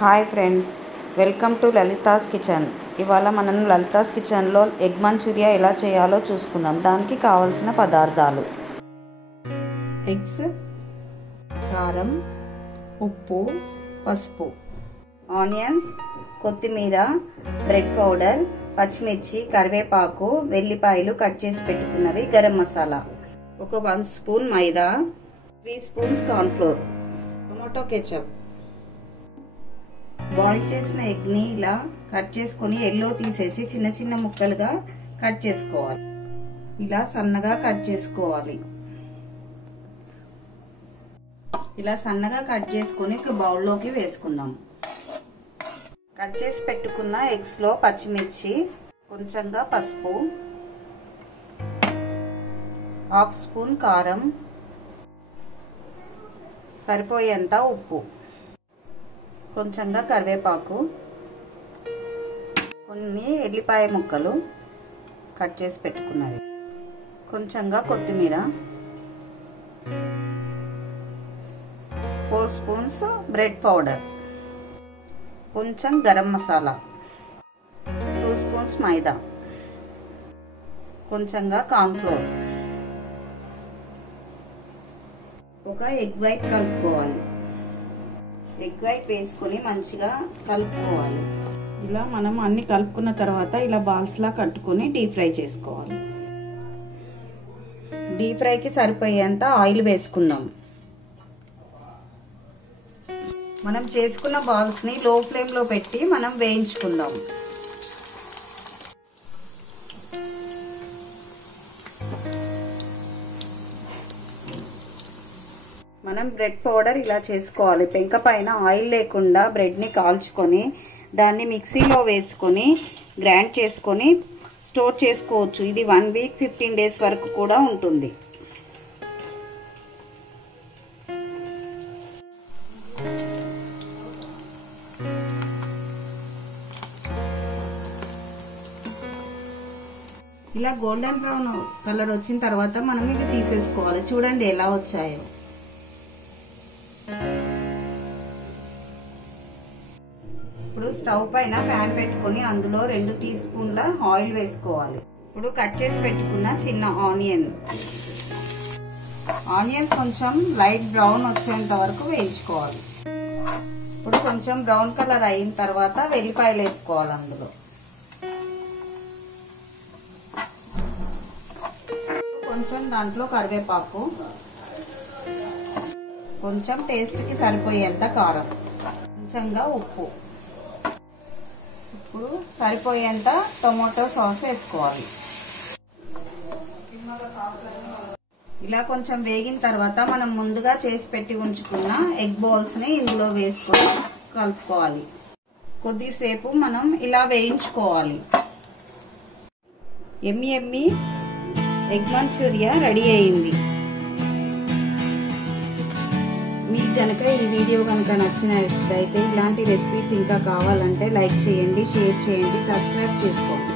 Hi friends, welcome to Lalitha's kitchen. ఇవాళ మనం లలితాస్ కిచెన్లో ఎగ్ మంచూరియా ఎలా చేయాలో చూసుకుందాం. దానికి కావాల్సిన పదార్థాలు: ఎగ్స్, కారం, ఉప్పు, పసుపు, ఆనియన్స్, కొత్తిమీర, బ్రెడ్ పౌడర్, పచ్చిమిర్చి, కరివేపాకు, వెల్లిపాయలు కట్ చేసి పెట్టుకున్నవి, గరం మసాలా, ఒక 1 స్పూన్ మైదా, 3 spoons cornflour, tomato ketchup. Boil చేసిన ఎగ్ని ఇలా కట్ చేసుకొని ఎల్లో తీసేసి చిన్న చిన్న ముక్కలుగా కట్ చేసుకోవాలి. ఇలా సన్నగా కట్ చేసుకోవాలి. ఇలా సన్నగా కట్ చేసుకొని ఒక బౌల్లోకి వేసుకుందాం. కట్ చేసి పెట్టుకున్న ఎగ్స్ లో పచ్చిమిర్చి, కొంచెంగా పసుపు, 1/2 స్పూన్ కారం, సరిపోయేంత ఉప్పు, కొంచెంగా కరివేపాకు, కొన్ని ఎల్లిపాయ ముక్కలు కట్ చేసి పెట్టుకున్నవి, కొంచెంగా కొత్తిమీర, 4 స్పూన్స్ బ్రెడ్ పౌడర్, కొంచెం గరం మసాలా, 2 స్పూన్స్ మైదా, కొంచెంగా కార్న్ఫ్లోర్, ఒక ఎగ్ వైట్ కలుపుకోవాలి. ఎగ్ వైట్ వేసుకొని మంచిగా కలుపుకోవాలి. ఇలా మనం అన్ని కలుపుకున్న తర్వాత ఇలా బాల్స్ లా కట్టుకొని డీప్ ఫ్రై చేసుకోవాలి. డీప్ ఫ్రైకి సరిపోయేంత ఆయిల్ వేసుకుందాం. మనం చేసుకున్న బాల్స్ ని లో ఫ్లేమ్ లో పెట్టి మనం వేయించుకుందాం. మనం బ్రెడ్ పౌడర్ ఇలా చేసుకోవాలి. పెంక పైన ఆయిల్ లేకుండా బ్రెడ్ ని కాల్చుకొని దాన్ని మిక్సీలో వేసుకొని గ్రైండ్ చేసుకొని స్టోర్ చేసుకోవచ్చు. ఇది 1 వీక్ 15 డేస్ వరకు కూడా ఉంటుంది. ఇలా గోల్డెన్ బ్రౌన్ కలర్ వచ్చిన తర్వాత మనం ఇవి తీసేసుకోవాలి. చూడండి ఎలా వచ్చాయో. ఇప్పుడు స్టవ్ పైన ప్యాన్ పెట్టుకొని అందులో 2 టీ స్పూన్ల ఆయిల్ వేసుకోవాలి. ఇప్పుడు కట్ చేసి పెట్టుకున్న చిన్న ఆనియన్స్ కొంచెం లైట్ బ్రౌన్ వచ్చేంత వరకు వేయించుకోవాలి. ఇప్పుడు కొంచెం బ్రౌన్ కలర్ అయిన తర్వాత వెల్లిపాయలు వేసుకోవాలి. అందులో కొంచెం దాంట్లో కరివేపాకు, కొంచెం టేస్ట్ కి సరిపోయేంత కారం, కొంచెంగా ఉప్పు, ఇప్పుడు సరిపోయేంత టొమాటో సాస్ వేసుకోవాలి. ఇలా కొంచెం వేగిన తర్వాత మనం ముందుగా చేసి పెట్టి ఉంచుకున్న ఎగ్ బాల్స్ ని ఇందులో వేసుకొని కలుపుకోవాలి. కొద్దిసేపు మనం ఇలా వేయించుకోవాలి. ఎమ్మి ఎగ్ మంచూరియా రెడీ అయింది. మీకు కనుక ఈ వీడియో కనుక నచ్చినట్లయితే ఇలాంటి రెసిపీస్ ఇంకా కావాలంటే లైక్ చేయండి, షేర్ చేయండి, సబ్స్క్రైబ్ చేసుకోండి.